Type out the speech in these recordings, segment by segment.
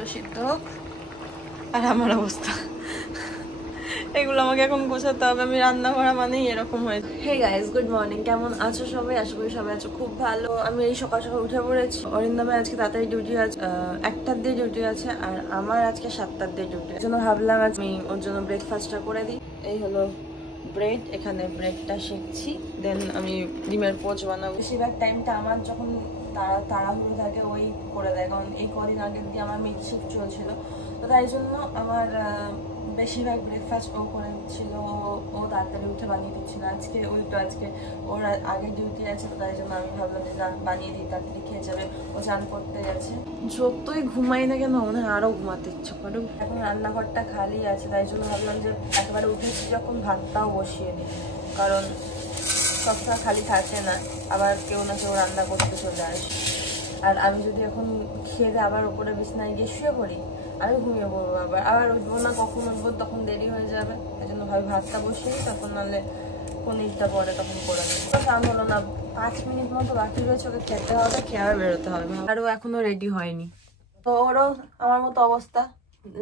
এগুলো সিদ্ধ হোক। আর আমার অবস্থা এগুলো আমাকে এখন গোছাতে হবে। আমি রান্না করা মানেই এরকম হয়েছে। হে গাইস, গুড মর্নিং, কেমন আছো সবাই? আশা করি সবাই আছো খুব ভালো। আমি এই সকাল সকাল উঠে পড়েছি। অরিন্দমের আজকে তাড়াতাড়ি ডিউটি আছে, 1টার দিয়ে ডিউটি আছে, আর আমার আজকে 7টার দিয়ে ডিউটি। এই জন্য ভাবলাম আমি ওর জন্য ব্রেকফাস্টটা করে দিই। এই হলো ব্রেড, এখানে ব্রেডটা শেখছি, দেন আমি ডিমের পোচ বানাবো। বেশিরভাগ টাইমটা আমার যখন তাড়াহুড়ো থাকে ওই করে দেয়, কারণ এই কদিন আগে দিয়ে আমার মিড শিফট চলছিল, তো তাই জন্য আমার বেশিরভাগ ব্রেকফাস্ট ও করে দিচ্ছিল। ও তাড়াতাড়ি উঠে বানিয়ে দিচ্ছিল। আজকে উল্টো, আজকে ওর আগে ডিউটি আছে, তো তাই জন্য আমি ভাবলাম যে বানিয়ে দিই, তাড়াতাড়ি খেয়ে যাবে। ও চান করতে গেছে। যতই ঘুমাই না কেন মনে হয় আরও ঘুমাতে ইচ্ছে করে। এখন রান্নাঘরটা খালি আছে, তাই জন্য ভাবলাম যে একেবারে উঠেছি যখন ভাতটাও বসিয়ে দিই, কারণ সবসময় খালি থাকে না, আবার কেউ না কেউ রান্না করতে চলে আসে। আর আমি যদি এখন খেয়ে দিয়ে আবার উপরে বিছানায় গিয়ে শুয়ে পড়ি, আমি ঘুমিয়ে পড়বো, আবার উঠবো না, কখন উঠবো তখন দেরি হয়ে যাবে। এই জন্য ভাবি ভাতটা বসিয়ে দিই, তখন নাহলে পনিরটা পরে তখন করে নেবো। কারণ হলো না, 5 মিনিট মতো বাকি রয়েছে, ওকে খেতে হবে, খেয়ে বেরোতে হবে। আরও এখনো রেডি হয়নি, তো ওরও আমার মতো অবস্থা।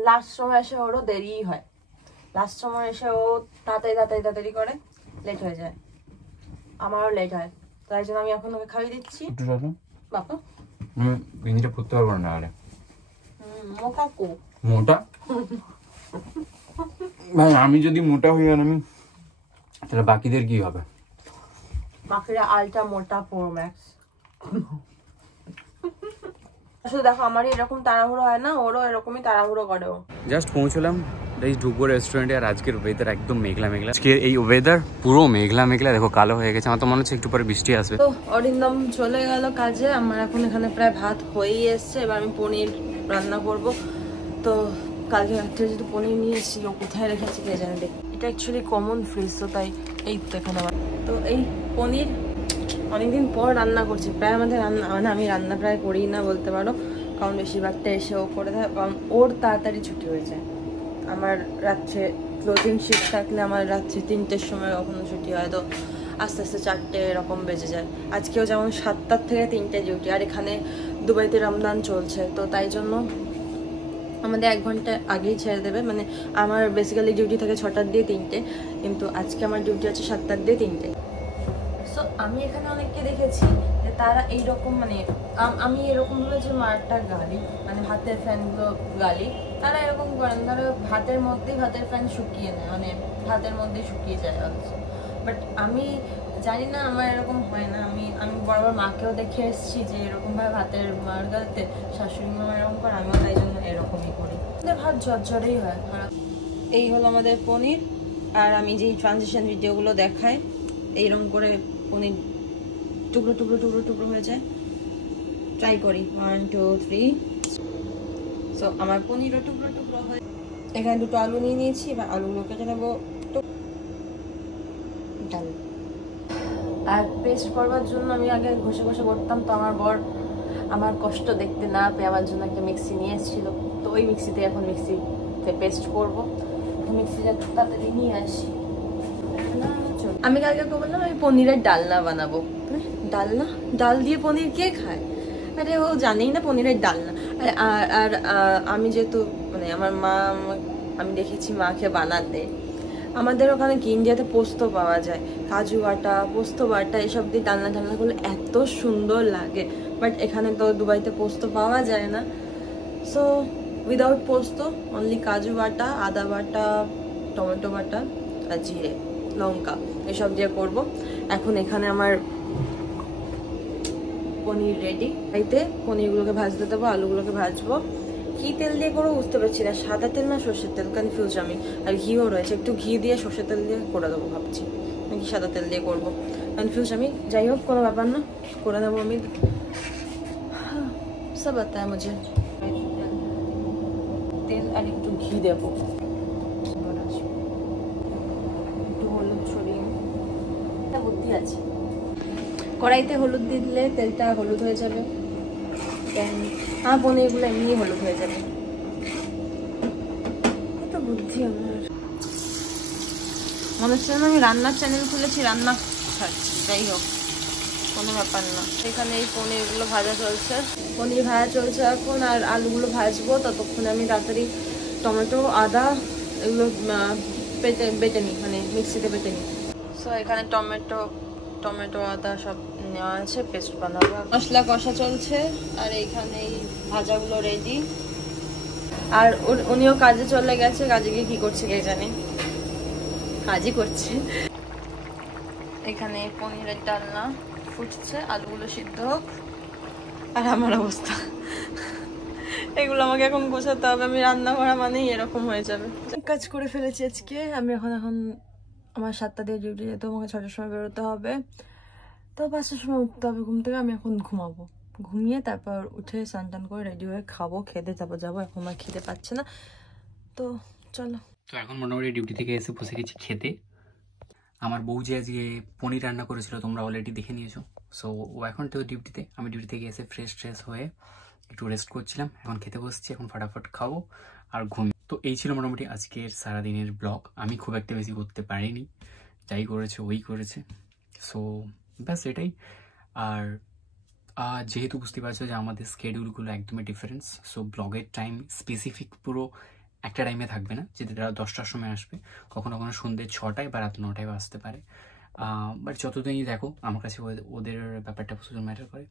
লাস্ট সময় এসে ওরও দেরিই হয়। লাস্ট সময় এসে ও তাড়াতাড়ি করে, লেট হয়ে যায়, আমারও লেট হয়। তাই জন্য আমি এখন ওকে খাইয়ে দিচ্ছি। বাবা বিনিটা পড়তে পারবো না। আরে মোটা কো মোটা ভাই, আমি যদি মোটা হই আর আমি, তাহলে বাকিদের কি হবে? বাকিরা আলট্রা মোটা প্রো ম্যাক্স। আসলে দেখো, আমারই এরকম তাড়াহুড়ো হয় না, ওরও এরকমই তাড়াহুড়ো করে। জাস্ট পৌঁছলাম, ঢুকবো রেস্টুরেন্টে। আর আজকের ওয়েদার একদম মেঘলা মেঘলা। আজকে এই ওয়েদার পুরো মেঘলা মেঘলা, দেখো কালো হয়ে গেছে। আমার তো মনে হচ্ছে একটু পরে বৃষ্টি আসবে। তো অরিন্দম চলে গেল কাজে। আমার এখন এখানে প্রায় ভাত হয়েই এসছে। এবার আমি পনির রান্না করব। তো কালকে রাত্রে যেহেতু পনির নিয়ে এসেছি, ও কোথায় রেখেছি কে জানে। দেখ, এটা অ্যাকচুয়ালি কমন ফ্রিজ, তো তাই এই তো এখানে আমার। তো এই পনির অনেকদিন পর রান্না করছি। প্রায় আমাদের রান্না, মানে আমি রান্না প্রায় করি না বলতে পারো, কারণ বেশিরভাগটা এসে ও করে দেয়, কারণ ওর তাড়াতাড়ি ছুটি হয়ে যায়। আমার রাত্রে ক্লোজিং শিফট থাকলে আমার রাত্রে 3টের সময় কখনো ছুটি হয়, তো আস্তে আস্তে 4টে এরকম বেজে যায়। আজকেও যেমন 7টার থেকে 3টে ডিউটি, আর এখানে দুবাইতে রমজান চলছে, তো তাই জন্য আমাদের 1 ঘন্টা আগেই ছেড়ে দেবে। মানে আমার বেসিক্যালি ডিউটি থাকে 6টার দিয়ে 3টে, কিন্তু আজকে আমার ডিউটি আছে 7টার দিয়ে 3টে। সো আমি এখানে অনেককে দেখেছি যে তারা এইরকম, মানে আমি এরকমভাবে যে মারটা গালি, মানে ভাতের ফ্যানগুলো গালি, তারা এরকম করেন, তারা ভাতের মধ্যেই ভাতের ফ্যান শুকিয়ে নেয়, মানে ভাতের মধ্যেই শুকিয়ে যায় অথচ। বাট আমি জানি না, আমার এরকম হয় না। আমি বরাবর মাকেও দেখে এসেছি যে এরকমভাবে ভাতের মার গালতে শাশুড়ি মা এরকম করে, আমিও তাই জন্য এরকমই করি। ভাত ঝরঝরেই হয় খারাপ। এই হলো আমাদের পনির। আর আমি যেই ট্রানজিশন ভিডিওগুলো দেখাই, এইরকম করে পনির টুকরো টুকরো টুকরো টুকরো হয়ে যায়। ট্রাই করি, 1 2 3। সো আমার পনিরও টুকরো টুকরো হয়ে, এখানে 2টো আলু নিয়ে নিয়েছি। এবার আলুগুলো কেটে নেবো। ডাল আর পেস্ট করবার জন্য আমি আগে ঘষে ঘষে করতাম, তো আমার বর আমার কষ্ট দেখতে না পেয়ে আমার জন্য একটা মিক্সি নিয়ে এসেছিল, তো ওই মিক্সিতে এখন মিক্সিতে পেস্ট করবো। মিক্সিটা তাড়াতাড়ি নিয়ে আসি। আমি কালকে বললাম আমি পনিরের ডালনা বানাবো। ডালনা, ডাল দিয়ে পনির কে খায়? আরে ও জানেই না পনিরের ডালনা। আর আমি যেহেতু, মানে আমার মা, আমি দেখেছি মাকে বানাতে। আমাদের ওখানে কি ইন্ডিয়াতে পোস্ত পাওয়া যায়, কাজু বাটা, পোস্ত বাটা, এসব দিয়ে ডালনা ঢালনা করলে এত সুন্দর লাগে। বাট এখানে তো দুবাইতে পোস্ত পাওয়া যায় না। সো উইদাউট পোস্ত, অনলি কাজু বাটা, আদা বাটা, টমেটো বাটা আর জিরে, লঙ্কা, এসব দিয়ে করব। এখন এখানে আমার পনির রেডি। এতে পনিরগুলোকে ভাজতে দেবো, আলুগুলোকে ভাজবো। কি তেল দিয়ে করবো বুঝতে পারছি না, সাদা তেল না সর্ষের তেল, কনফিউজ আমি। আর ঘিও রয়েছে, একটু ঘি দিয়ে সর্ষের তেল দিয়ে করে দেবো ভাবছি, নাকি সাদা তেল দিয়ে করবো, কনফিউজ আমি। যাই হোক, কোনো ব্যাপার না, করে দেবো আমি। সব বাতা মুঝে। তেল আর একটু ঘি দেবো, একটু হলুদ ছড়িয়ে, একটা বুদ্ধি আছে, কড়াইতে হলুদ দিলে তেলটা হলুদ হয়ে যাবে, পনিরগুলো এমনি হলুদ হয়ে যাবে। এত বুদ্ধি আমার। মনে হচ্ছে আমি রান্নার চ্যানেল খুলেছি, রান্না ছাড়ছি। যাই হোক, কোনো ব্যাপার না। এখানে এই পনিরগুলো ভাজা চলছে, পনির ভাজা চলছে এখন, আর আলুগুলো ভাজবো। ততক্ষণে আমি তাড়াতাড়ি টমেটো, আদা এগুলো বেটে নিই, মানে মিক্সিতে বেটে নিই। সো এখানে টমেটো আদা সব নেওয়া আছে, পেস্ট বানাবো। মশলা কষা চলছে আর এইখানে এই ভাজাগুলো রেডি। আর উনিও কাজে চলে গেছে, কাজে গিয়ে কি করছে কে জানে, কাজই করছে। এখানে পনিরের ডালনা ফুটছে, আলুগুলো সিদ্ধ হোক। আর আমার অবস্থা, এগুলো আমাকে এখন গোছাতে হবে। আমি রান্না করা মানেই এরকম হয়ে যাবে। কাজ করে ফেলেছি আজকে। আমি এখন আমার 7টা দিয়ে ডিউটি যেতে, আমাকে 6টার সময় বেরোতে হবে। তো 5টার সময় উঠতে হবে ঘুম থেকে। আমি এখন ঘুমাবো, ঘুমিয়ে তারপর উঠে স্নান টান করে রেডি হয়ে খাবো, খেতে যাবো। এখন আমার খেতে পাচ্ছে না, তো চলো। তো এখন মোটামুটি ডিউটি থেকে এসে বসে গেছি খেতে। আমার বউ যে আজকে পনির রান্না করেছিল তোমরা অলরেডি দেখে নিয়েছো। সো ও এখন তো ডিউটিতে, আমি ডিউটি থেকে এসে ফ্রেশ হয়ে একটু রেস্ট করছিলাম। এখন খেতে বসছি, এখন ফটাফট খাবো আর ঘুমি। তো এই ছিল মোটামুটি আজকের সারাদিনের ব্লগ। আমি খুব একটা বেশি করতে পারিনি, যাই করেছে ওই করেছে। সো ব্যাস এটাই। আর যেহেতু বুঝতে পারছো যে আমাদের স্কেডিউলগুলো একদমই ডিফারেন্স, সো ব্লগের টাইম স্পেসিফিক পুরো একটা টাইমে থাকবে না, যেটা 10টার সময় আসবে, কখনো কখনো সন্ধ্যে 6টায় বা রাত 9টায় আসতে পারে। বাট যতদিনই দেখো আমার কাছে ওদের ব্যাপারটা প্রচুর ম্যাটার করে।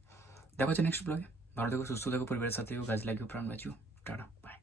দেখো হচ্ছে নেক্সট ব্লগে। ভালো থেকো, সুস্থ থেকো, পরিবারের সাথে থেকো, কাজ লাগিও, প্রাণ বাঁচিও। Tata, by.